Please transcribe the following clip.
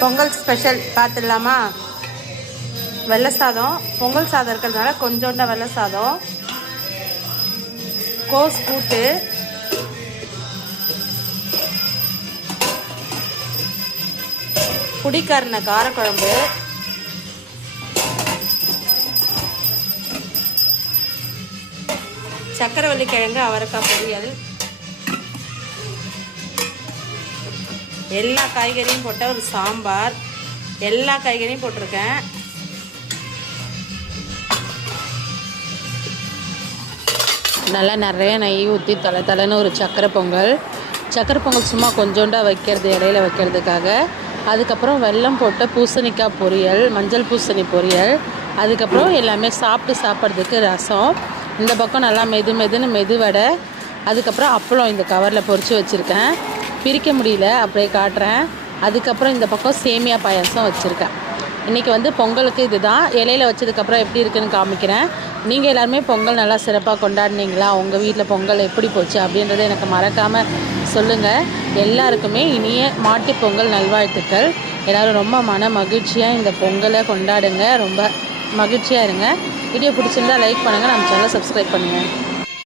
Pongal special பார்த்துடலாமா? வெள்ளை சாதம், பொங்கல் சாதம் இருக்கிறதுனால கொஞ்சோண்ட வெள்ளை சாதம், கோஸ் கூட்டு, புடிக்கரணை காரக்குழம்பு, சக்கரவள்ளி கிழங்கு அவரைக்காய் பொரியல், எல்லா காய்கறியும் போட்ட ஒரு சாம்பார், எல்லா காய்கறியும் போட்டிருக்கேன். நல்லா நிறைய நெய் ஊற்றி தலைன்னு ஒரு சக்கரை பொங்கல் சும்மா கொஞ்சோண்டா வைக்கிறது, இடையில வைக்கிறதுக்காக. அதுக்கப்புறம் வெல்லம் போட்ட பூசணிக்காய் பொரியல், மஞ்சள் பூசணி பொரியல், அதுக்கப்புறம் எல்லாமே சாப்பிட்றதுக்கு ரசம். இந்த பக்கம் நல்லா மெது வடை, அதுக்கப்புறம் அப்பளம் இந்த கவரில் பொரித்து வச்சுருக்கேன். பிரிக்க முடியல, அப்படியே காட்டுறேன். அதுக்கப்புறம் இந்த பக்கம் சேமியா பாயாசம் வச்சுருக்கேன். இன்றைக்கி வந்து பொங்கலுக்கு இதுதான். இலையில் வச்சதுக்கப்புறம் எப்படி இருக்குதுன்னு காமிக்கிறேன். நீங்கள் எல்லாருமே பொங்கல் நல்லா சிறப்பாக கொண்டாடினீங்களா? உங்கள் வீட்டில் பொங்கல் எப்படி போச்சு அப்படின்றத எனக்கு மறக்காமல் சொல்லுங்கள். எல்லாருக்குமே இனிய மாட்டுப் பொங்கல் நல்வாழ்த்துக்கள். எல்லோரும் ரொம்ப மன மகிழ்ச்சியாக இந்த பொங்கலை கொண்டாடுங்க. ரொம்ப மகிழ்ச்சியாக இருங்க. வீடியோ பிடிச்சிருந்தால் லைக் பண்ணுங்கள், நம்ம சேனலை சப்ஸ்கிரைப் பண்ணுங்கள்.